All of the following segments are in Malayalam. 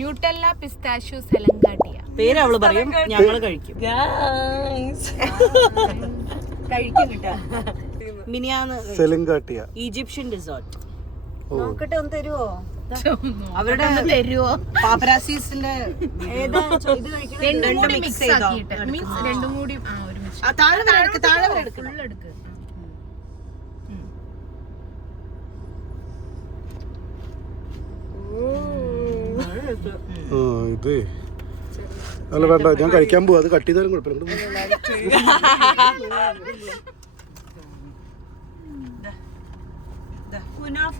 Nutella pistachio സെലങ്കാട്ടിയ. പേര് അവള് പറയും, ഞങ്ങള് കഴിക്കും. കഴിക്കും കിട്ടാ. മിനിയാന്ന് സെലങ്കാട്ടിയ ഈജിപ്ഷ്യൻ ഡെസേർട്ട്. നോക്കട്ടെ, ഒന്ന് തരുവോ? അവരുടെ തരുവോ? പാപ്പരാസീസിന്റെ ഏതാ ഇത് കഴിക്കണം? രണ്ടും കൂടി മിക്സ് ആക്കിയിട്ട് മീൻസ് രണ്ടും കൂടി ഒരുമിച്ച് താഴെ വരെ എടുക്ക്, താഴെ വരെ എടുക്ക്. ഫുൾ എടുക്ക്. ഇത് അല്ല വേണ്ട, ഞാൻ കഴിക്കാൻ പോവാ. അത് കട്ട് ചെയ്താലും കുഴപ്പമില്ല. കുനാഫ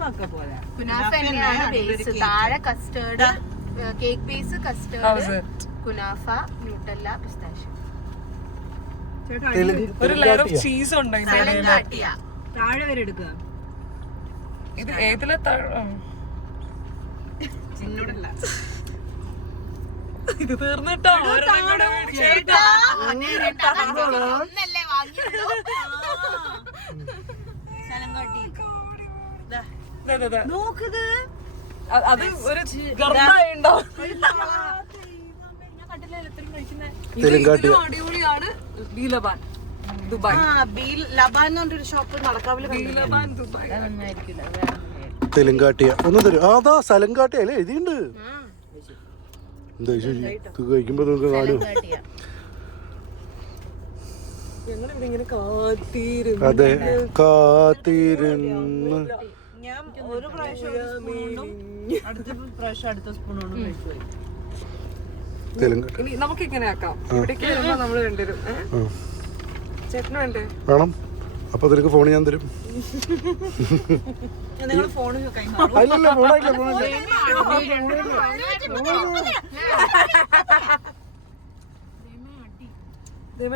തന്നെയാണ് ബേസ്. താഴെ custard, cake base custard, kunafa, Nutella, pistachio. ഒരു ലെയർ ഓഫ് ചീസ് ഉണ്ട് സെലങ്കാട്ടിയ. താഴെ വരെ എടുക്കുക. ഇത് ഏതിലെ ഇത് തീർന്നിട്ടോ? ഒന്നല്ലേ വാങ്ങിയുള്ളൂ. നോക്കത് അത് ഒരു ഗർഭയുണ്ടോ? അടിപൊളിയാണ്. ബീലബാൻ ദുബായ്. ലബാൻ എന്ന് പറഞ്ഞൊരു ഷോപ്പ് നടക്കാവില്ല. ബീലബാൻ ദുബായ്. തെലുങ്കാട്ടിയ ഒന്നും തരും. അതാ സലങ്കാട്ടിയ അല്ലേ എഴുതിയുണ്ട്. എന്താ ശരി, ഇത് കഴിക്കുമ്പോ നിങ്ങൾക്ക് കാണും. ഞങ്ങളിവിടെ ഇങ്ങനെ കാത്തിരുന്നു. അതെ, കാത്തിരുന്ന്. ഞാൻ ഒരു പ്രാവശ്യം അടുത്ത പ്രാവശ്യം അടുത്ത സ്പൂണോട് കഴിച്ചു. തെലുങ്കാട്ടി ഇനി നമുക്ക് ഇങ്ങനെ ആക്കാം. ഇവിടേക്ക് വരുമ്പോ നമ്മള് രണ്ടുപേരും ചേട്ടന് വേണ്ടേ? വേണം. അപ്പൊ നിനക്ക് ഫോൺ ഞാൻ തരും. നിങ്ങൾ ഫോണ് അല്ലല്ല, ഫോണായില്ല, ഫോണില്ല.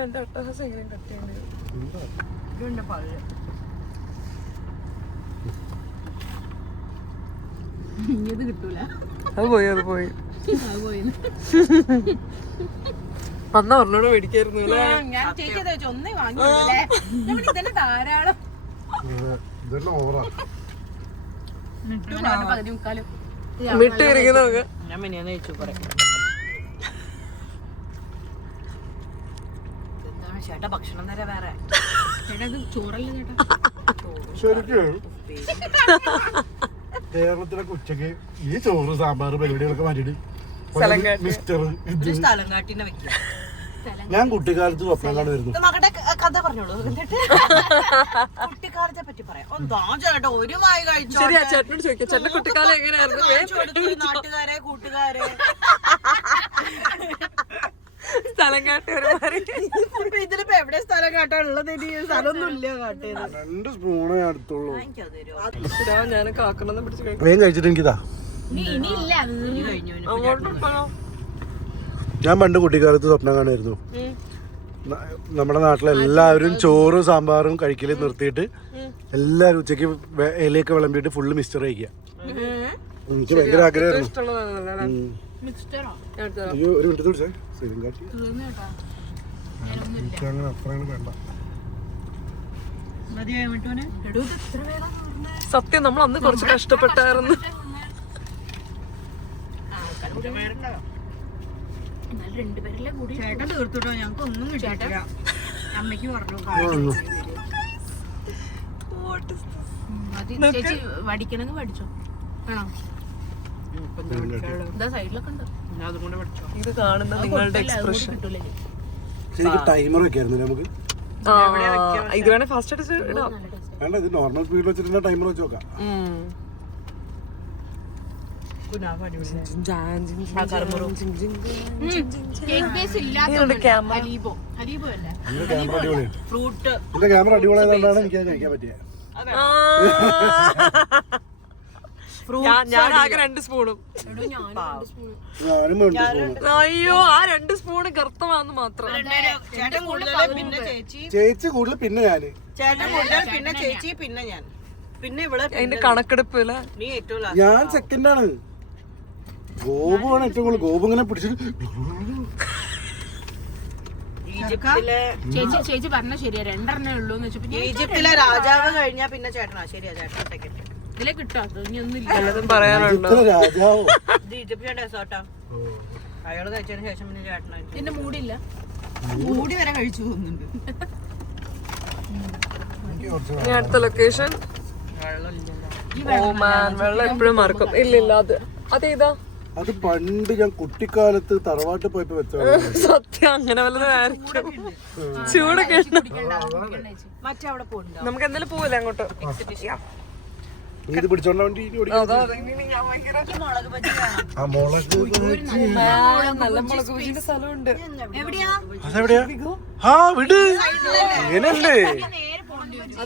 എന്റെ അട്ടഹാസം എങ്ങനെ കട്ട് ചെയ്യേണ്ടത്? ഇത് കിട്ടൂല. അത് പോയി അന്ന് പറഞ്ഞോട് മേടിക്കായിരുന്നു. ഞാൻ ചേച്ചി ഒന്നേ വാങ്ങിയല്ലേ, ഇതന്നെ ധാരാളം. ഇതെല്ലാം ഓവറാ. പകുതി മുക്കാലും വിട്ട് ഇരിക്കുന്നതൊക്കെ. ഞാൻ മിനിയാന്ന് കഴിച്ചു പറയാം. എന്താണ് ചേട്ടാ ഭക്ഷണം തരാ വേറെ? ചേട്ടാ ഇത് ചോറല്ലേ ചേട്ടാ? ശരിക്കും കേരളത്തിലൊക്കെ ഉച്ചക്ക് ഈ ചോറ് സാമ്പാർ പരിപാടികളൊക്കെ മാറ്റിട്ട് മിസ്റ്റർ ഇത് സ്ഥലങ്കാട്ടിനെ വെക്കുക. ഞാൻ കുട്ടിക്കാലത്ത് സ്വപ്നം കാണു വരുന്നു. മകളുടെ കഥ പറഞ്ഞോളൂ. കുട്ടിക്കാലത്തെ പറ്റി പറയാം. എന്താ ചേട്ടാ ഒരു വായി കഴിച്ചു. ശരിയാ, ചേട്ടനോട് ചോദിക്കാം. ചേട്ടൻ കുട്ടിക്കാലം എങ്ങനെയായിരുന്നു? നാട്ടുകാരെ കൂട്ടുകാരെ സ്ഥലം കാട്ടി ഇതിലിപ്പോ എവിടെ സ്ഥലം കാട്ടാനുള്ളത്? സ്ഥലമൊന്നും ഇല്ല കാട്ടിയത്. 2 സ്പൂണേ അടുത്തുള്ളൂ. ഞാൻ കാക്കണമെന്ന് പിടിച്ച് വേഗം കഴിച്ചിട്ട് എനിക്കിതാ. ഇനിയില്ല. ഞാൻ പണ്ട് കുട്ടിക്കാലത്ത് സ്വപ്നം കാണുമായിരുന്നു. നമ്മുടെ നാട്ടിലെല്ലാവരും ചോറും സാമ്പാറും കഴിക്കല് നിർത്തിയിട്ട് എല്ലാവരും ഉച്ചയ്ക്ക് ഇലയൊക്കെ വിളമ്പിയിട്ട് ഫുള്ള് മിക്സ്ചർ കഴിക്കുക. എനിക്ക് ഭയങ്കര ആഗ്രഹമായിരുന്നു. അയ്യോ, ഒരു മിനിറ്റ് കുടിച്ചേ. എനിക്കങ്ങനെ അത്രയാണ് വേണ്ട. സത്യം, നമ്മൾ അന്ന് കുറച്ച് കഷ്ടപ്പെട്ടായിരുന്നു. ചേട്ടൻ തീർത്തിട്ടോ, ഞങ്ങൾക്ക് ഒന്നും കിട്ടിയിട്ടില്ല. അമ്മയ്ക്ക് പറഞ്ഞു ചേച്ചി വടിക്കണമെങ്കിൽ പഠിച്ചോ. വേണോ? ഇതാ സൈഡിലൊക്കെ ഉണ്ട്. അതും കൂടെ പഠിച്ചോ. ഇത് കാണുന്ന നിങ്ങളുടെ എക്സ്പ്രഷൻ. ശരിക്കും ടൈമർ വെക്കായിരുന്നു നമുക്ക്. ഇത് വേണേ ഫാസ്റ്റ് ആയിട്ട് ഇടാം. വേണ്ട, ഇത് നോർമൽ സ്പീഡിൽ വെച്ചിട്ട് ടൈമർ വെച്ച് നോക്കാം. കേക്ക് ബേസ് ഇല്ലാത്ത ഹലീബോ അല്ല ഫ്രൂട്ട്. ഇതിന്റെ ക്യാമറ അടിപൊളിയായതുകൊണ്ടാണ് എനിക്ക് കഴിക്കാൻ പറ്റിയത്. ഞാൻ ആകെ 2 സ്പൂണും. ഞാനും വേണ്ട സ്പൂണ്. അയ്യോ, ആ 2 സ്പൂണ് ഗർത്തമാന്ന് മാത്രം. ചേട്ടൻ കൂടുതൽ, പിന്നെ ചേച്ചി. ചേച്ചി കൂടുതൽ, പിന്നെ ഞാന്. ചേട്ടൻ കൂടുതൽ, പിന്നെ ചേച്ചി, പിന്നെ ഞാൻ, പിന്നെ ഇവിടെ. അതിന്റെ കണക്കെടുപ്പില്ല. നീ ഏറ്റവും ഞാൻ സെക്കൻഡാണ്. ഗോപുവാണ് ഏറ്റവും കൂടുതൽ. ഗോപു ഇങ്ങനെ പിടിച്ചിട്ട് ചേച്ചി പറഞ്ഞ ശരിയാ, 2 ഉള്ളൂ. ഈജിപ്തിലെ രാജാവ് കഴിഞ്ഞാ പിന്നെ ചേട്ടനാ. ശരിയാ, ചേട്ടൻ ഇതിലെ കിട്ടാത്തോ ഇനി ഒന്നുമില്ല. വല്ലതും പറയാനുണ്ടോ? ഇത്ര രാജാവോ? ഇത് ഈജിപ്ഷ്യൻ ഡെസേർട്ടാ. അയാള് കഴിച്ചതിന് ശേഷം പിന്നെ ചേട്ടൻ കഴിച്ചു. ഇതിന്റെ മൂടില്ല. മൂടി വരെ കഴിച്ചു പോകുന്നുണ്ട്. ഇനി അടുത്ത ലൊക്കേഷൻ ഓമാൻ. വെള്ളം എപ്പോഴും മറക്കും. ഇല്ലില്ല, അതേതാ? അത് പണ്ട് ഞാൻ കുട്ടിക്കാലത്ത് തറവാട്ട് പോയപ്പോ വെച്ചതാണ്. സത്യം, അങ്ങനെ വല്ലതും ആയിരിക്കും. ചൂടൊക്കെ ഉണ്ട്. മറ്റവിടെ പോകുന്നുണ്ടോ? നമുക്ക് എന്തായാലും പോവില്ല അങ്ങോട്ട്. നീ ഇത് പിടിച്ചോണ്ടാ വണ്ടി അതാ, ഇനി ഞാൻ ഭയങ്കര മുളക് ബജി വേണം. ആ മുളക് നല്ല മുളക് ബജിന്റെ സ്ഥലമുണ്ട്. എവിടെയാ? അതെവിടെയാ? ആ വിട്, ഇങ്ങനല്ലേ? നേരെ പോകേണ്ടി വരും.